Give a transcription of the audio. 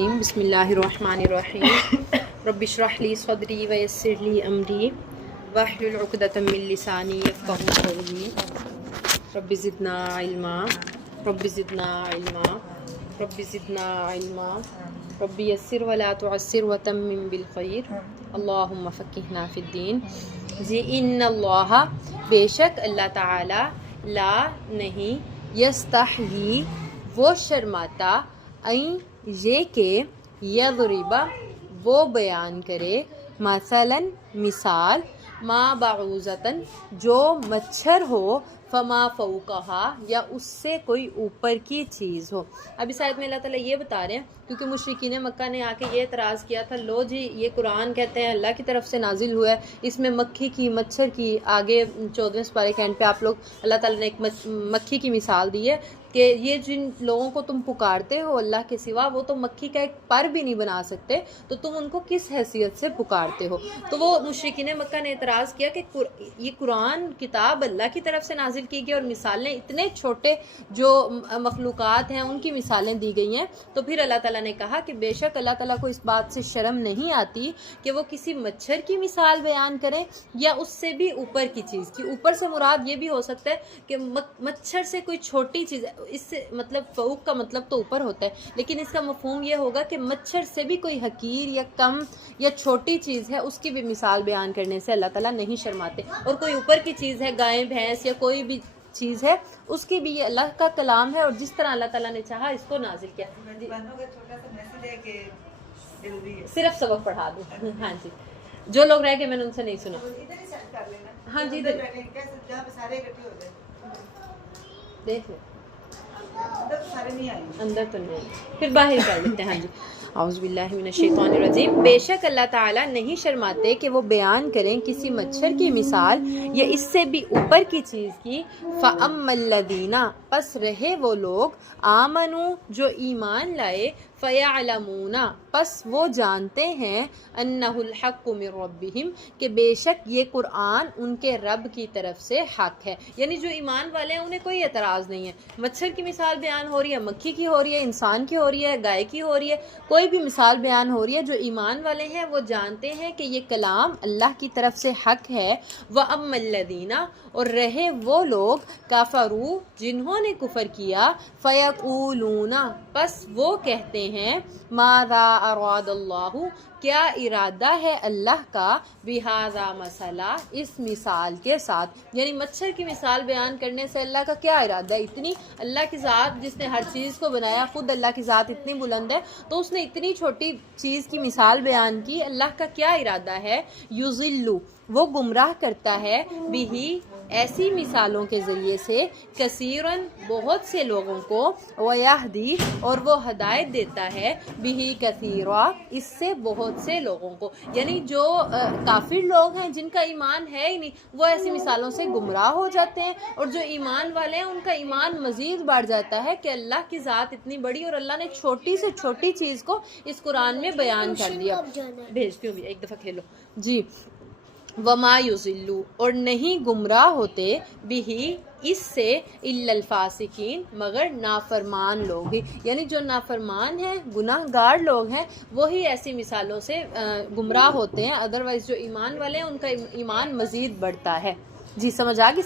بسم اللہ الرحمن الرحیم رب اشرح لی صدری ویسر لی امری واحلل عقدۃ من لسانی یفقهوا قولی رب زدنا علما رب زدنا علما رب زدنا علما رب یسر ولا تعسر وتمم بالخیر اللہم فقہنا فی الدین۔ جی ان اللہ بے شک اللہ تعالی لا نہیں یستحیی وہ شرماتا این یہ کہ یضربا وہ بیان کرے مثلاً مثال ما بعوضتاً جو مچھر ہو فما فوقہا یا اس سے کوئی اوپر کی چیز ہو۔ اب اس آیت میں اللہ تعالیٰ یہ بتا رہے ہیں کیونکہ مشرکین مکہ نے آ کے یہ اعتراض کیا تھا، لو جی یہ قرآن کہتے ہیں اللہ کی طرف سے نازل ہوا ہے، اس میں مکھی کی مچھر کی آگے 14ویں سپارے کے اینڈ پہ آپ لوگ اللہ تعالیٰ نے ایک مکھی کی مثال دی ہے کہ یہ جن لوگوں کو تم پکارتے ہو اللہ کے سوا وہ تو مکھی کا ایک پر بھی نہیں بنا سکتے، تو تم ان کو کس حیثیت سے پکارتے ہو؟ تو وہ مشرکین مکہ نے اعتراض کیا کہ یہ قرآن کتاب اللہ کی طرف سے نازل کی گئی اور مثالیں اتنے چھوٹے جو مخلوقات ہیں ان کی مثالیں دی گئی ہیں، تو پھر اللہ تعالیٰ نے کہا کہ بے شک اللہ تعالیٰ کو اس بات سے شرم نہیں آتی کہ وہ کسی مچھر کی مثال بیان کریں یا اس سے بھی اوپر کی چیز کی۔ اوپر سے مراد یہ بھی ہو سکتا ہے کہ مچھر سے کوئی چھوٹی چیز، اس سے مطلب فوق کا مطلب تو اوپر ہوتا ہے، لیکن اس کا مفہوم یہ ہوگا کہ مچھر سے بھی کوئی حقیر یا کم یا چھوٹی چیز ہے اس کی بھی مثال بیان کرنے سے اللہ تعالیٰ نہیں شرماتے، اور کوئی اوپر کی چیز ہے گائے بھینس یا کوئی بھی چیز ہے اس کی بھی یہ اللہ کا کلام ہے اور جس طرح اللہ تعالیٰ نے چاہا اس کو نازل کیا۔ صرف سبق پڑھا دوں، ہاں جی جو لوگ رہ گئے میں نے ان سے نہیں سنا، ہاں جی دیکھ لیں اندر تو نہیں، پھر باہر کر لیتے ہیں۔ ہاں جی اعوذ باللہ من الشیطان الرجیم۔ بے شک اللہ تعالیٰ نہیں شرماتے کہ وہ بیان کریں کسی مچھر کی مثال یا اس سے بھی اوپر کی چیز کی۔ فَأَمَّا الَّذِينَ پس رہے وہ لوگ آمنوا جو ایمان لائے، فَيَعْلَمُونَ پس وہ جانتے ہیں أَنَّهُ الْحَقُّ مِن رَبِّهِمْ کہ بے شک یہ قرآن ان کے رب کی طرف سے حق ہے۔ یعنی جو ایمان والے ہیں انہیں کوئی اعتراض نہیں ہے، مچھر کی مثال بیان ہو رہی ہے، مکھی کی ہو رہی ہے، انسان کی ہو رہی ہے، گائے کی ہو رہی ہے، کوئی بھی مثال بیان ہو رہی ہے، جو ایمان والے ہیں وہ جانتے ہیں کہ یہ کلام اللہ کی طرف سے حق ہے۔ وَأَمَّا الَّذِينَ اور رہے وہ لوگ کفروا جنہوں نے کفر کیا، فَيَقُولُونَ پس وہ کہتے ہیں ماذا اراد اللہ کیا ارادہ ہے اللہ کا بہذا مسئلہ اس مثال کے ساتھ، یعنی مچھر کی مثال بیان کرنے سے اللہ کا کیا ارادہ ہے؟ اتنی اللہ کی ذات جس نے ہر چیز کو بنایا، خود اللہ کی ذات اتنی بلند ہے تو اس نے اتنی چھوٹی چیز کی مثال بیان کی، اللہ کا کیا ارادہ ہے؟ یضل وہ گمراہ کرتا ہے بہی ایسی مثالوں کے ذریعے سے کثیراً بہت سے لوگوں کو، ویہدی اور وہ ہدایت دیتا ہے بہی کثیرا اس سے بہت سے لوگوں کو، یعنی جو کافر لوگ ہیں جن کا ایمان ہے ہی نہیں وہ ایسی مثالوں سے گمراہ ہو جاتے ہیں، اور جو ایمان والے ہیں ان کا ایمان مزید بڑھ جاتا ہے کہ اللہ کی ذات اتنی بڑی اور اللہ نے چھوٹی سے چھوٹی چیز کو اس قرآن میں بیان کر دیا۔ بھیجتی ہوں بھی ایک دفعہ کھیلو جی۔ وما یضل اور نہیں گمراہ ہوتے بھی اس سے الا الفاسقین مگر نافرمان لوگ ہی، یعنی جو نافرمان ہیں گناہ گار لوگ ہیں وہی ایسی مثالوں سے گمراہ ہوتے ہیں، ادروائز جو ایمان والے ہیں ان کا ایمان مزید بڑھتا ہے۔ جی سمجھ آ گئی؟